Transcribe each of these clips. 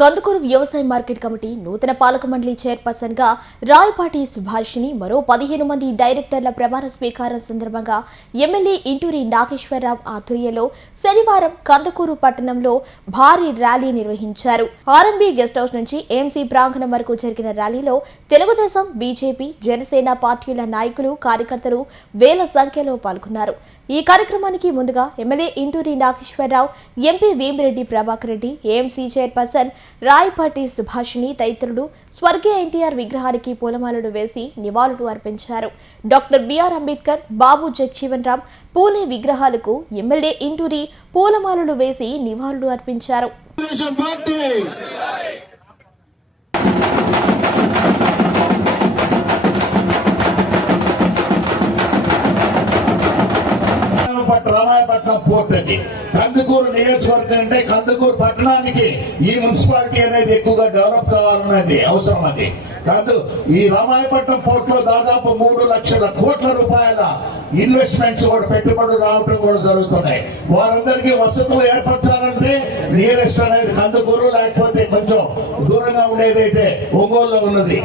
కందుకూరు వ్యవసాయ market committee నూతన పాలక మండలి చైర్పర్సన్ గా రాయపాటి సుభాషిణి మరో 15 మంది డైరెక్టర్ల ప్రమాణ స్వీకారం సందర్భంగా ఎమ్మెల్యే ఇంటూరి నాగేశ్వరరావు ఆధ్వర్యంలో శనివారం కందుకూరు పట్టణంలో భారీ ర్యాలీ నిర్వహించారు. ఆర్ఎంబీ గెస్ట్ హౌస్ నుంచి ఏఎంసీ ప్రాంగణం వరకు జరిగిన ర్యాలీలో తెలుగుదేశం, బీజేపీ, జనసేన పార్టీల నాయకులు, కార్యకర్తలు వేల సంఖ్యలో పాల్గొన్నారు. ఈ కార్యక్రమానికి ముందుగా MLA Inturi Nageswararao, MP Vemireddy Prabhakar Reddy, AMC chairperson Rayapati Subhashini తదితరులు స్వర్గీయ ఎన్టీఆర్ విగ్రహానికి పూలమాలలు వేసి నివాళులు అర్పించారు. డాక్టర్ బిఆర్ అంబేద్కర్, బాబు జగజీవన్ రామ్, పూలే విగ్రహాలకు ఎమ్మెల్యే ఇంటూరి పూలమాలలు వేసి నివాళులు అర్పించారు. రామాయపట్నం పోర్ట్ అది కందుకూరు నియోజకవర్గం అంటే కందుకూరు పట్టణానికి ఈ మున్సిపాలిటీ అనేది ఎక్కువగా డెవలప్ కావాలన్నది అవసరం. అది కాదు, ఈ రామాయపట్నం పోర్ట్ లో దాదాపు 3 లక్షల కోట్ల రూపాయల ఇన్వెస్ట్మెంట్స్ కూడా పెట్టుబడులు రావటం కూడా జరుగుతున్నాయి. వారందరికీ వసతులు ఏర్పరచాలంటే నియరెస్ట్ అనేది కందుకూరు, లేకపోతే కొంచెం దూరంగా ఉండేదైతే ఒంగోలులో ఉన్నది.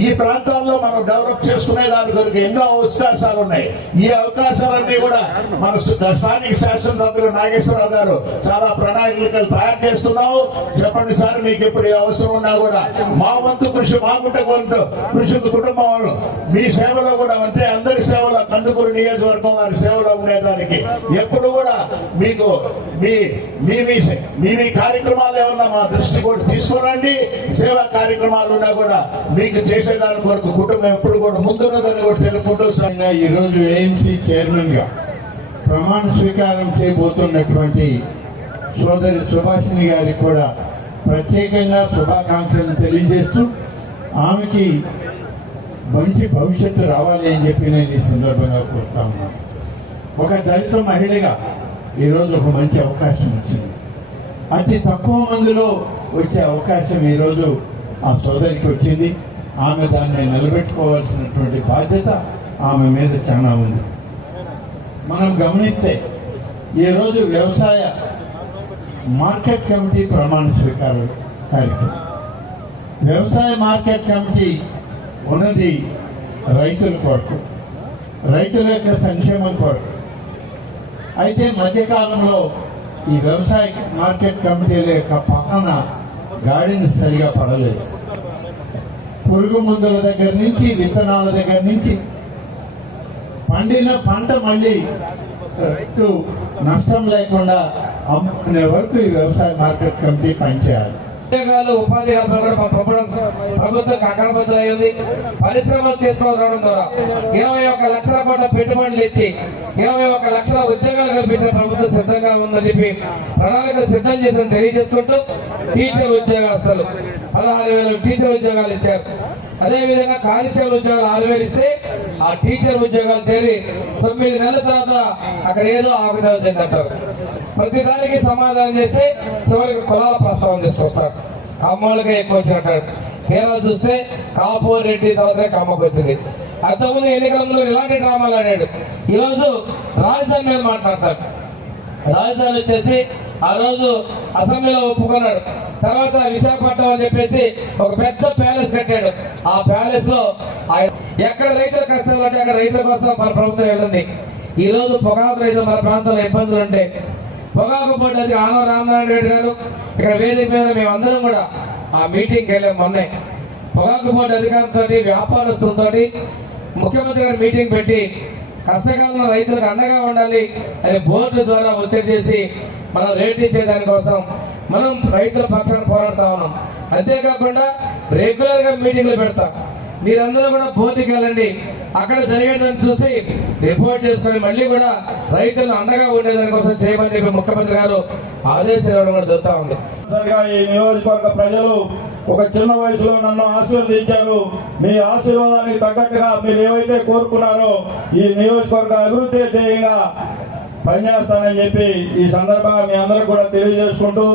ఈ ప్రాంతాల్లో మనం డెవలప్ చేసుకునే దాని కొరకు ఎన్నో అవకాశాలు ఉన్నాయి. ఈ అవకాశాలన్నీ కూడా మన స్థానిక శాసనసభ్యులు నాగేశ్వరరావు గారు చాలా ప్రణాళికలు తయారు చేస్తున్నావు. చెప్పండి సార్, మీకు ఇప్పుడు అవసరం ఉన్నా కూడా మా వంతు కృషి, మా కృషి కుటుంబం మీ సేవలో కూడా అంటే అందరి సేవలో, కందుకూరు నియోజకవర్గం వారి సేవలో ఉండేదానికి ఎప్పుడు కూడా మీకు మీ కార్యక్రమాలు ఏమన్నా మా దృష్టి కూడా తీసుకురండి. సేవా కార్యక్రమాలు ఉన్నా కూడా మీకు చేసేదాని కొరకు కుటుంబం ఎప్పుడు కూడా ముందున్నదని కూడా తెలుపుకుంటూ ఈ రోజు ఏఎంసీ చైర్మన్ గా ప్రమాణ స్వీకారం చేయబోతున్నటువంటి సోదరి సుభాషిణి గారికి కూడా ప్రత్యేకంగా శుభాకాంక్షలను తెలియజేస్తూ ఆమెకి మంచి భవిష్యత్తు రావాలి అని చెప్పి నేను ఈ సందర్భంగా కోరుతా ఉన్నాను. ఒక దళిత మహిళగా ఈరోజు ఒక మంచి అవకాశం వచ్చింది. అతి తక్కువ మందిలో వచ్చే అవకాశం ఈరోజు ఆ సోదరికి వచ్చింది. ఆమె దాన్ని నిలబెట్టుకోవాల్సినటువంటి బాధ్యత ఆమె మీద చాలా ఉంది. మనం గమనిస్తే ఈరోజు వ్యవసాయ మార్కెట్ కమిటీ ప్రమాణ స్వీకారం కార్యక్రమం. వ్యవసాయ మార్కెట్ కమిటీ ఉన్నది రైతుల కొరకు, రైతుల యొక్క సంక్షేమం కొరకు. అయితే మధ్యకాలంలో ఈ వ్యవసాయ మార్కెట్ కమిటీల యొక్క పక్కన గాడిని సరిగా పడలేదు. పురుగు మందుల దగ్గర నుంచి, విత్తనాల దగ్గర నుంచి పండిన పంట మళ్ళీ రైతు నష్టం లేకుండా అమ్ముకునే వరకు ఈ వ్యవసాయ మార్కెట్ కమిటీ పనిచేయాలి. ఉద్యోగాలు, ఉపాధి ప్రభుత్వం అకడబద్దలైంది. పరిశ్రమలు తీసుకురావడం ద్వారా 21 లక్షల కోట్ల పెట్టుబడులు ఇచ్చి 21 లక్షల ఉద్యోగాలు కల్పించిన ప్రభుత్వం సిద్ధంగా ఉందని చెప్పి ప్రణాళికలు సిద్ధం చేసిందని తెలియజేస్తుంటూ టీచర్ ఉద్యోగస్తులు 16,000 టీచర్ ఉద్యోగాలు ఇచ్చారు. అదేవిధంగా కానిస్టేబుల్ ఉద్యోగాలు 6,000 ఇస్తే ఆ టీచర్ ఉద్యోగాలు చేరి 9 నెలల తర్వాత అక్కడ ఏదో ఆవిధం చెందంటారు. ప్రతి దానికి సమాధానం చేస్తే చివరికి కులాల ప్రస్తావన తీసుకొస్తారు. కమ్మోళ్ళకే ఎక్కువ వచ్చినట్టాడు. కేరళ చూస్తే కాపు, రెడ్డి తర్వాత కమ్మకు వచ్చింది. అంతకుముందు ఎన్నికల ముందు ఇలాంటి డ్రామాలు ఆడాడు. ఈరోజు రాజధాని మీద మాట్లాడతాడు. రాజధాని వచ్చేసి ఆ రోజు అసెంబ్లీలో ఒప్పుకున్నాడు. తర్వాత విశాఖపట్నం అని చెప్పేసి ఒక పెద్ద ప్యాలెస్ కట్టాడు. ఆ ప్యాలెస్ లో ఎక్కడ రైతుల కష్టాలు అంటే అక్కడ రైతుల కోసం మన ప్రభుత్వం వెళ్ళింది. ఈ రోజు పొగాకు రైతులు మన ప్రాంతంలో ఇబ్బందులు ఉంటే పొగాకు బోర్డు ఆనవ రామనారాయణ రెడ్డి గారు ఇక్కడ వేదిక మీద మేమందరం కూడా ఆ మీటింగ్కి వెళ్ళాం. మొన్నే పొగాకు బోర్డు అధికారులతో, వ్యాపారస్తులతో ముఖ్యమంత్రి గారు మీటింగ్ పెట్టి కష్టకాలంలో రైతులకు అండగా ఉండాలి అని బోర్డు ద్వారా ఒత్తిడి చేసి మనం రేట్ ఇచ్చే దానికోసం మనం రైతుల పక్షాన పోరాడుతా ఉన్నాం. అంతేకాకుండా రెగ్యులర్ గా మీటింగ్లు పెడతాం. మీరందరూ కూడా బోర్డుకి వెళ్ళండి, అక్కడ జరిగేదాన్ని చూసి రిపోర్ట్ చేసుకొని మళ్ళీ కూడా రైతులను అండగా ఉండేదాని కోసం చేయమని చెప్పి ముఖ్యమంత్రి గారు ఆదేశాలు ఇవ్వడం కూడా జరుగుతా ఉంది. ఈ నియోజకవర్గ ప్రజలు ఒక చిన్న వయసులో నన్ను ఆశీర్వదించారు. మీ ఆశీర్వాదానికి తగ్గట్టుగా మీరు ఏవైతే కోరుకున్నారో ఈ నియోజకవర్గ అభివృద్ధి ధ్యేయంగా పనిచేస్తానని చెప్పి ఈ సందర్భంగా మీ అందరికి కూడా తెలియజేసుకుంటూ,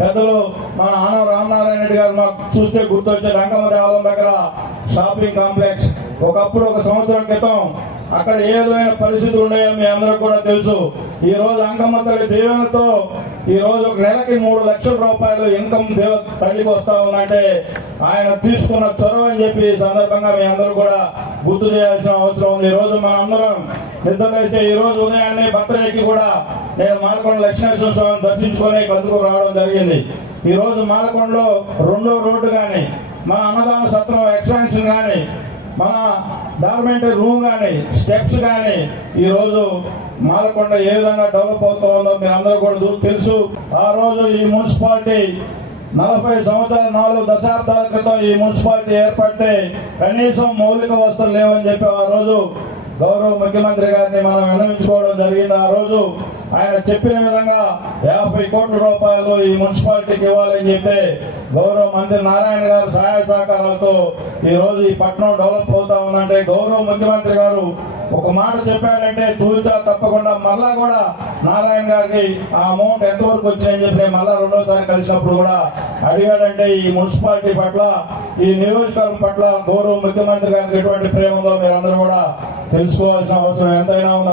పెద్దలు మన ఆనం రామనారాయణ రెడ్డి గారు మాకు చూస్తే గుర్తొచ్చే రంగమ్మ దేవాలయం దగ్గర షాపింగ్ కాంప్లెక్స్ ఒకప్పుడు 1 సంవత్సరం క్రితం అక్కడ ఏ విధమైన పరిస్థితులు ఉన్నాయో మీ అందరికి కూడా తెలుసు. ఈ రోజు అంకమ్మ తల్లి దీవెనతో ఈ రోజు ఒక నెలకి 3 లక్షల రూపాయలు ఇన్కమ్ తల్లికి వస్తా ఉందంటే ఆయన తీసుకున్న చొరవ అని చెప్పి ఈ సందర్భంగా మీ అందరూ కూడా గుర్తు చేయాల్సిన అవసరం ఉంది. ఈ రోజు మనందరం నిద్రలేస్తే ఈ రోజు ఉదయాన్నే బర్త్డేకి కూడా నేను మాలకొండ లక్ష్మీనరసింహ స్వామిని దర్శించుకొని కందుకూరు రావడం జరిగింది. ఈ రోజు మాలకొండలో 2వ రోడ్డు కానీ, మన అన్నదాన సత్రం ఎక్స్పాన్షన్ కానీ, మన డార్మెంటరీ రూమ్ కానీ, స్టెప్స్ కానీ ఈ రోజు మాలకొండ ఏ విధంగా డెవలప్ అవుతుందో మీరు అందరూ కూడా తెలుసు. ఆ రోజు ఈ మున్సిపాలిటీ 40 సంవత్సరాలు 4 దశాబ్దాల క్రితం ఈ మున్సిపాలిటీ ఏర్పడితే కనీసం మౌలిక వసతులు లేవని చెప్పి ఆ రోజు గౌరవ ముఖ్యమంత్రి గారిని మనం విన్నవించుకోవడం జరిగింది. ఆ రోజు ఆయన చెప్పిన విధంగా 50 కోట్ల రూపాయలు ఈ మున్సిపాలిటీకి ఇవ్వాలని చెప్పి గౌరవ మంత్రి నారాయణ గారు సహాయ సహకారాలతో ఈ రోజు ఈ పట్టణం డెవలప్ అవుతా ఉందంటే గౌరవ ముఖ్యమంత్రి గారు ఒక మాట చెప్పాడంటే తూచా తప్పకుండా మళ్ళా కూడా నారాయణ గారికి ఆ అమౌంట్ ఎంతవరకు వచ్చిందని చెప్పి మళ్ళా 2వసారి కలిసినప్పుడు కూడా అడిగాడంటే ఈ మున్సిపాలిటీ పట్ల, ఈ నియోజకవర్గం పట్ల గౌరవ ముఖ్యమంత్రి గారికి ఎటువంటి ప్రేమ ఉందో మీరు అందరూ కూడా తెలుసుకోవాల్సిన అవసరం ఎంతైనా ఉంది.